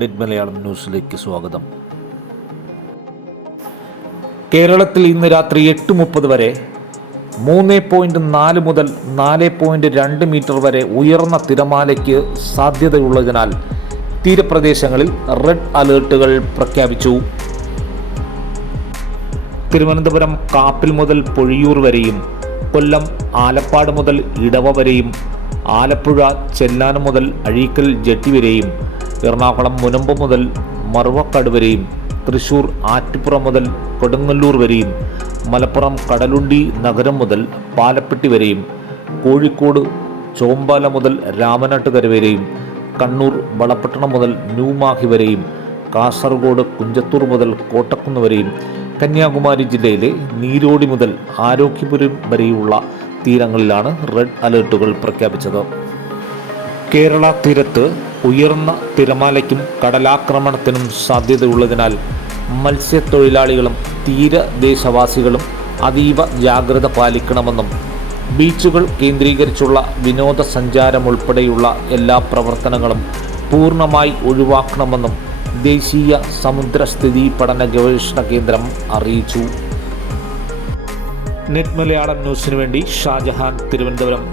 Net Malayalam ന്യൂസിലേക്ക് സ്വാഗതം. കേരളത്തിൽ ഇന്ന് രാത്രി 8:30 വരെ 3.4 മുതൽ 4.2 മീറ്റർ വരെ ഉയർന്ന തിരമാലയ്ക്ക് സാധ്യതയുള്ളതിനാൽ തീരപ്രദേശങ്ങളിൽ റെഡ് അലേർട്ടുകൾ പ്രഖ്യാപിച്ചു. തിരുവനന്തപുരം കാപ്പിൽ മുതൽ പൊഴിയൂർ വരെയും, കൊല്ലം ആലപ്പാട് മുതൽ ഇടവ വരെയും, ആലപ്പുഴ ചെല്ലാനം മുതൽ അഴീക്കൽ ജെട്ടി വരെയും, എറണാകുളം മുനമ്പ് മുതൽ മറുവക്കാട് വരെയും, തൃശൂർ ആറ്റുപുറം മുതൽ കൊടുങ്ങല്ലൂർ വരെയും, മലപ്പുറം കടലുണ്ടി നഗരം മുതൽ പാലപ്പെട്ടി വരെയും, കോഴിക്കോട് ചോമ്പാല മുതൽ രാമനാട്ടുകര വരെയും, കണ്ണൂർ വളപട്ടണം മുതൽ ന്യൂമാഹി വരെയും, കാസർഗോഡ് കുഞ്ചത്തൂർ മുതൽ കോട്ടക്കുന്ന് വരെയും, കന്യാകുമാരി ജില്ലയിലെ നീരോടി മുതൽ ആരോഗ്യപുരം വരെയുള്ള തീരങ്ങളിലാണ് റെഡ് അലേർട്ടുകൾ പ്രഖ്യാപിച്ചത്. കേരള തീരത്ത് ഉയർന്ന തിരമാലയ്ക്കും കടലാക്രമണത്തിനും സാധ്യതയുള്ളതിനാൽ മത്സ്യത്തൊഴിലാളികളും തീരദേശവാസികളും അതീവ ജാഗ്രത പാലിക്കണമെന്നും ബീച്ചുകൾ കേന്ദ്രീകരിച്ചുള്ള വിനോദസഞ്ചാരം ഉൾപ്പെടെയുള്ള എല്ലാ പ്രവർത്തനങ്ങളും പൂർണ്ണമായി ഒഴിവാക്കണമെന്നും ദേശീയ സമുദ്രസ്ഥിതി പഠന ഗവേഷണ കേന്ദ്രം അറിയിച്ചു. നെറ്റ് മലയാളം ന്യൂസിനു വേണ്ടി ഷാജഹാൻ, തിരുവനന്തപുരം.